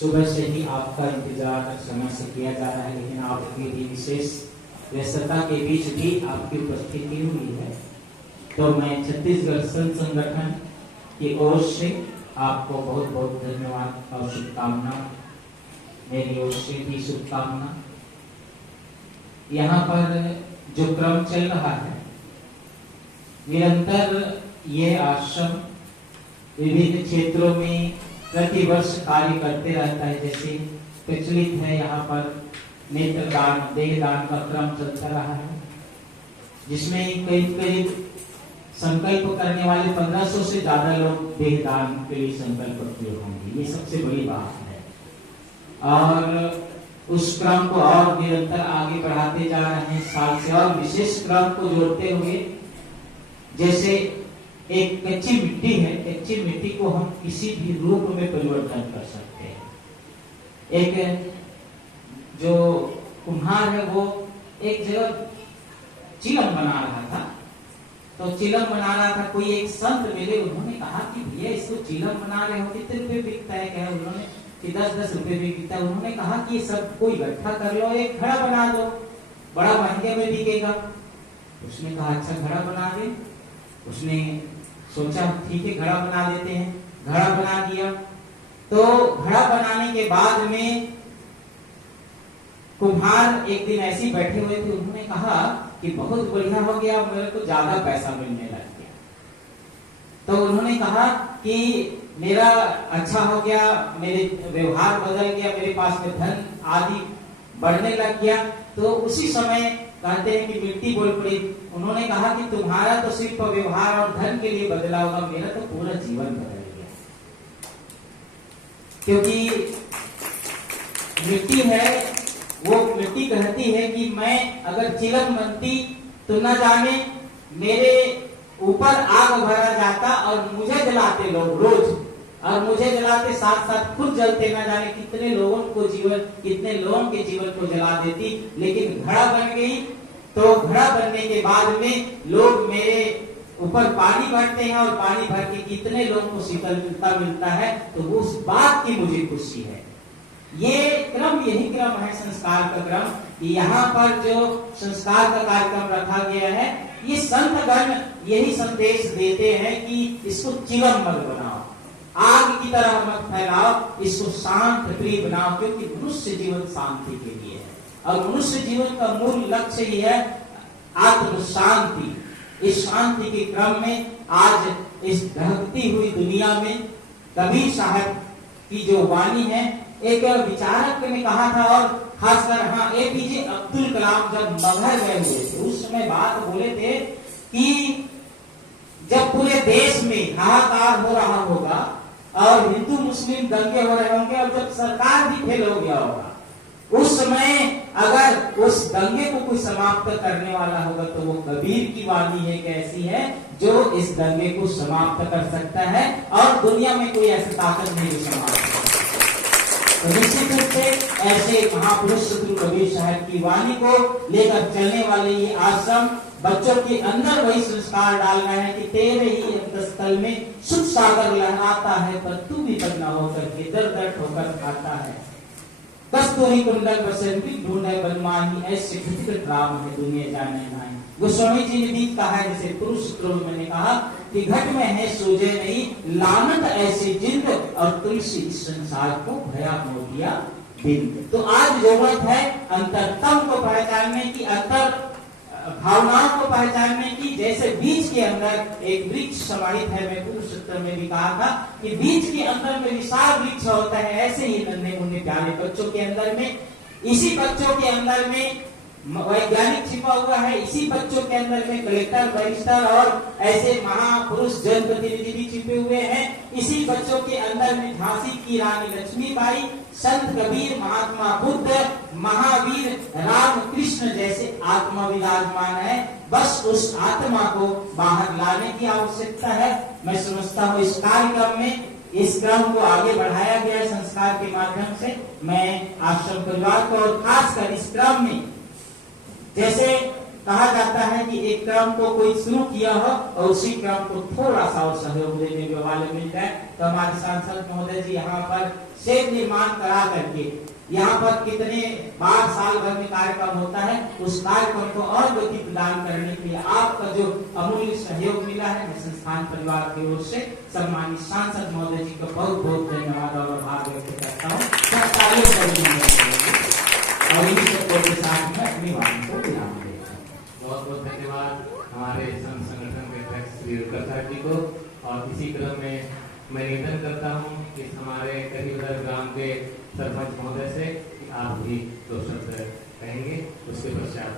सुबह से ही आपका इंतजार समय से किया जा रहा है, लेकिन आपकी भी विशेष व्यस्तता के बीच भी आपकी उपस्थिति हुई है। तो मैं छत्तीसगढ़ संत संगठन की ओर से आपको बहुत बहुत धन्यवाद और शुभकामना, मेरी ओर से भी शुभकामना। यहाँ पर जो क्रम चल रहा है, निरंतर ये आश्रम विभिन्न क्षेत्रों में प्रतिवर्ष कार्य करते रहता है। जैसे प्रचलित है, यहाँ पर नेत्रदान, देहदान का क्रम चलता रहा है, जिसमें करीब संकल्प करने वाले 1500 से ज्यादा लोग देहदान के लिए संकल्प किए होंगे। ये सबसे बड़ी बात है और उस क्रम को और निरंतर आगे बढ़ाते जा रहे हैं साल से। और विशेष क्रम को जोड़ते हुए, जैसे एक कच्ची मिट्टी है, कच्ची मिट्टी को हम किसी भी रूप में परिवर्तन कर सकते हैं। एक जो कुम्हार है वो एक जगह चिलम बना रहा था, तो चिलम बना रहा था, कोई एक संत मिले, उन्होंने कहा कि भैया इसको चिलम बना रहे हो, कितने रुपए बिकता है? क्या उन्होंने 10-10 रुपए भी बिकता है। उन्होंने कहा कि ये सब कोई इकट्ठा कर लो, एक घड़ा बना दो, बड़ा महंगे में बिकेगा। उसने कहा अच्छा घड़ा बना दे। उसने सोचा ठीक है घड़ा बना देते हैं, घड़ा बना दिया। तो घड़ा बनाने के बाद में कुम्हार एक दिन ऐसे ही बैठे हुए थे, उन्होंने कहा कि बहुत बढ़िया हो गया, मेरे को ज्यादा पैसा मिलने लग गया। तो उन्होंने कहा कि मेरा अच्छा हो गया, मेरे व्यवहार बदल गया, मेरे पास में धन आदि बढ़ने लग गया। तो उसी समय कहते हैं कि मिट्टी बोल पड़ी, उन्होंने कहा कि तुम्हारा तो सिर्फ व्यवहार और धन के लिए बदला होगा, मेरा तो पूरा जीवन बदल गया। क्योंकि मिट्टी है, वो मिट्टी कहती है कि मैं अगर चिलम बनती तो न जाने मेरे ऊपर आग भरा जाता और मुझे जलाते लोग रोज, और मुझे जलाते साथ साथ खुद जलते, न जाने कितने लोगों को जीवन, कितने लोगों के जीवन को जला देती। लेकिन घड़ा बन गई, तो घड़ा बनने के बाद में लोग मेरे ऊपर पानी भरते हैं और पानी भर के कितने लोगों को शीतलता मिलता है, तो उस बात की मुझे खुशी है। ये क्रम, यही क्रम है संस्कार का क्रम। यहाँ पर जो संस्कार का कार्यक्रम रखा गया है, ये संतगण यही संदेश देते हैं कि इसको चिलम मत बनाओ, आग की तरह मत फैलाओ, इसको शांत प्रिय बनाओ, क्योंकि मनुष्य जीवन शांति के लिए है और मनुष्य जीवन का मूल लक्ष्य ही है आत्म शांति। इस शांति के क्रम में आज इस ढहती हुई दुनिया में कबीर साहब की जो वाणी है, एक विचारक ने कहा था, और खासकर हाँ APJ अब्दुल कलाम जब मगहर गए हुए थे उस समय बात बोले थे कि जब पूरे देश में हाहाकार हो रहा होगा और हिंदू मुस्लिम दंगे हो रहे होंगे और जब सरकार भी फेल हो गया होगा, उस समय अगर उस दंगे को कोई समाप्त करने वाला होगा तो वो कबीर की वाणी एक ऐसी है जो इस दंगे को समाप्त कर सकता है और दुनिया में कोई ऐसी ताकत नहीं जो समाप्त कर सकता। तो निश्चित रूप से ऐसे महापुरुष सद्गुरु कबीर साहब की वाणी को लेकर चलने वाले ये आश्रम बच्चों के अंदर वही संस्कार डाल रहे हैं कि तेरे ही अंतस्थल में सुख सागर लहराता है, पर तू भी बदना होकर के दर दर ठोकर खाता है। कस्तूरी कुंडल बसंती ढूंढे बनमाही, ऐसे घटित राम है दुनिया जाने नहीं। गोस्वामी जी ने भी कहा है, जैसे पुरुष सूत्रों में मैंने कहा कि घट में है सूझे नहीं, लानत ऐसी जिंद और तुलसी इस संसार को भया मोदिया दिन। तो आज जरूरत है अंतरतम को पहचानने की, अंतर भावनाओं को पहचानने की। जैसे बीज के अंदर एक वृक्ष समाहित है, मैं पूर्व सूत्र में भी कहा था कि बीज के अंदर में विशाल वृक्ष होता है, ऐसे ही नन्हे मुन्ने प्यारे बच्चों के अंदर में, इसी बच्चों के अंदर में वैज्ञानिक छिपा हुआ है, इसी बच्चों के अंदर में कलेक्टर, बैरिस्टर और ऐसे महापुरुष जनप्रतिनिधि भी छिपे हुए हैं। इसी बच्चों के अंदर में झांसी की रानी लक्ष्मीबाई, संत कबीर, महात्मा बुद्ध, महावीर रामकृष्ण जैसे आत्मा विराजमान है। बस उस आत्मा को बाहर लाने की आवश्यकता है। मैं समझता हूँ इस कार्यक्रम में इस क्रम को आगे बढ़ाया गया संस्कार के माध्यम से। मैं आश्रम परिवार को और खासकर इस क्रम में जैसे कहा जाता है कि एक क्रम को कोई शुरू किया हो और उसी क्रम को थोड़ा सा और सहयोग देने वाले मिल जाए, तो हमारे सांसद महोदय जी यहाँ पर शेड निर्माण करा करके यहाँ पर कितने बार साल भर में कार्यक्रम होता है, उस कार्यक्रम को और गति प्रदान करने के लिए आपका जो अमूल्य सहयोग मिला है, मैं संस्थान परिवार की ओर से सम्मानित सांसद महोदय जी को बहुत बहुत धन्यवाद और आभार व्यक्त करता हूँ। और इन्हीं सबको के साथ में अपनी वाणी को विराम देता हूँ। बहुत बहुत धन्यवाद हमारे संगठन के अध्यक्ष श्री प्रसाद जी को। और इसी क्रम में मैं निवेदन करता हूँ कि हमारे करीबदर ग्राम के सरपंच महोदय से कि आप भी 2 शब्द कहेंगे, उसके पश्चात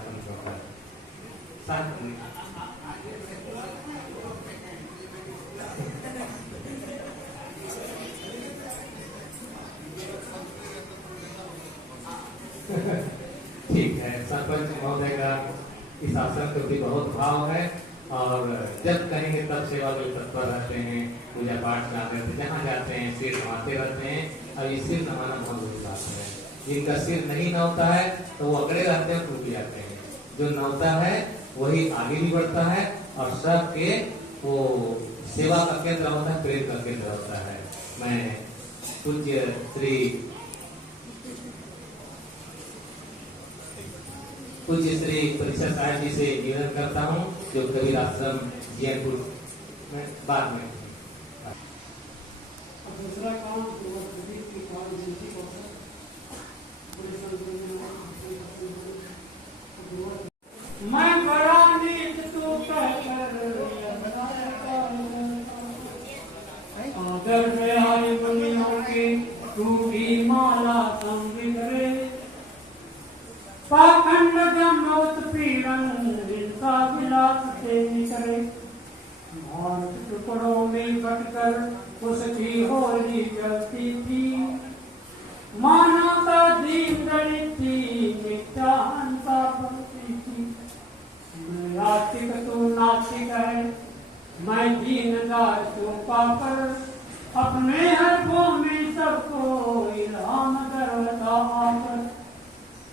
ठीक है। सरपंच महोदय का इस आसन के प्रति बहुत भाव है और जब कहेंगे तब सेवा के तत्पर रहते हैं, पूजा पाठ जाते हैं, जहाँ जाते हैं सिर नवाते रहते हैं। और ये सिर नवाना बहुत बड़ी बात है। जिनका सिर नहीं नवता है तो वो अगड़े रहते हैं, टूट जाते हैं। जो नवता है वही आगे भी बढ़ता है और सबके वो सेवा का केंद्र होता है, प्रेम का केंद्र होता है। मैं पूज्य श्री परिषद साहब जी से निवेदन करता हूँ, जो कबीर आश्रम जयपुर में बाद में दूसरा काम मैं बड़ा नीच तू आदर में आई बनियों की टूटी माला संविधरे पाखंड जमोत पीड़न हिंसा विलास से निकले भारत टुकड़ों में बटकर उसकी होली जलती थी। मानवता दीन दलित थी, मिथ्या हंसा बनती थी। मैं आस्तिक तू नास्तिक है, मैं दीनदार तू पापर, अपने हरफों में सबको इल्हाम करता आकर।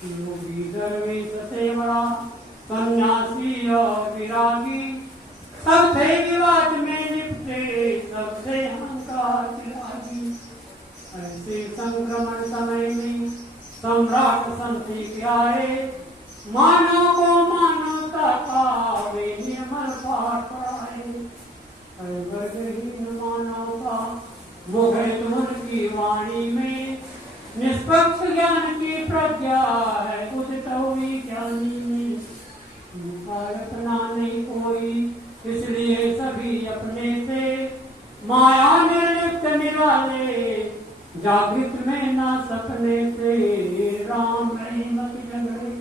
योगी दरवेश सेवड़ा सन्यासी और विरागी सब थे विवाद में निपटे, सबसे अहंकार त्यागी। ऐसे संक्रमण समय में सम्राट संति के आए, मानव को मानवता का वे निर्मल पाठ पढ़ाए। मानव का मुखरित उनकी वाणी में निष्पक्ष ज्ञान की प्रज्ञा है, उदित हुई ज्ञानी में। उनका रचना नहीं कोई, इसलिए सभी अपने से माया निर्लिप्त निराले, जागृत में ना सपने से राम नहीं मत जगड़े।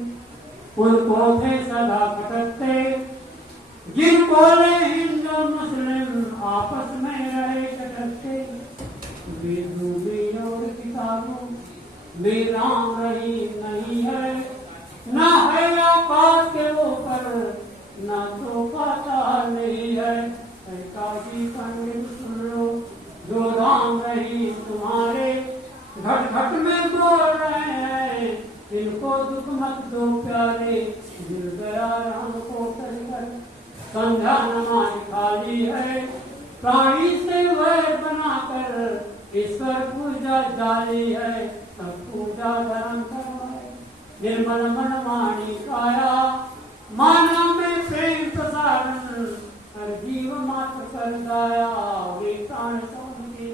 उनको थे सदा भटकते, जिनको ले हिंदू मुस्लिम आपस में रहे झटकते। वेदों और किताबों में राम रही नहीं है, ना है आकाश के ऊपर ना तो पाताल नहीं है। काशी पंडित सुन लो, जो राम रही तुम्हारे घट घट में बोल रहे हैं, इनको दुख मत दो प्यारे। मिल गया राम को कर संध्या नमाज खाली है, प्राणी से वैर बनाकर ईश्वर पूजा जारी है। सब पूजा धर्म करवाए, निर्मल मन मानी काया, मानव में प्रेम प्रसारण, हर जीव मात्र कर दाया। वे प्राण के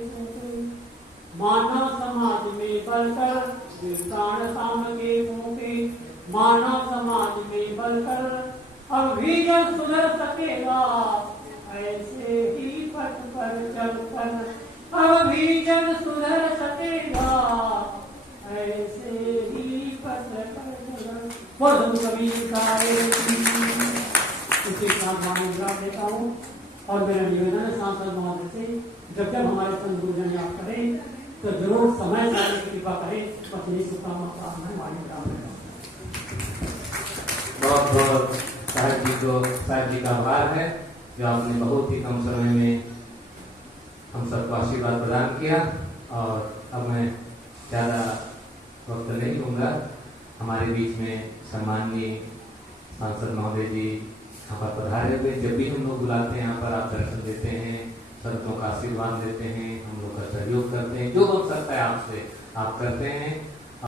मानव समाज में बलकर, वे प्राण साम के फूके। मानव समाज में बलकर अब भी जब सुधर सकेगा, ऐसे ही पथ पर चलकर अब भी जब सुधर सकेगा, ऐसे ही पथ पर चलकर। कबीर का इसे साथ वाणी विराम देता हूँ। और मेरा निवेदन है सांसद महोदय से, जब जब हमारे संत गुरुजन याद करें तो जरूर समय सारे की कृपा करें। पत्नी शुभकामना वाणी विराम देता हूँ। बहुत बहुत साहब जी का आभार है, जो आपने बहुत ही कम समय में हम सबको आशीर्वाद प्रदान किया। और अब मैं ज़्यादा वक्त नहीं लूँगा। हमारे बीच में सम्माननीय सांसद महोदय जी यहाँ पर पधारे हुए। जब भी हम लोग बुलाते हैं यहाँ पर आप दर्शन देते हैं, संतों का आशीर्वाद देते हैं, हम लोग का सहयोग करते हैं, जो बन सकता है आपसे आप करते हैं।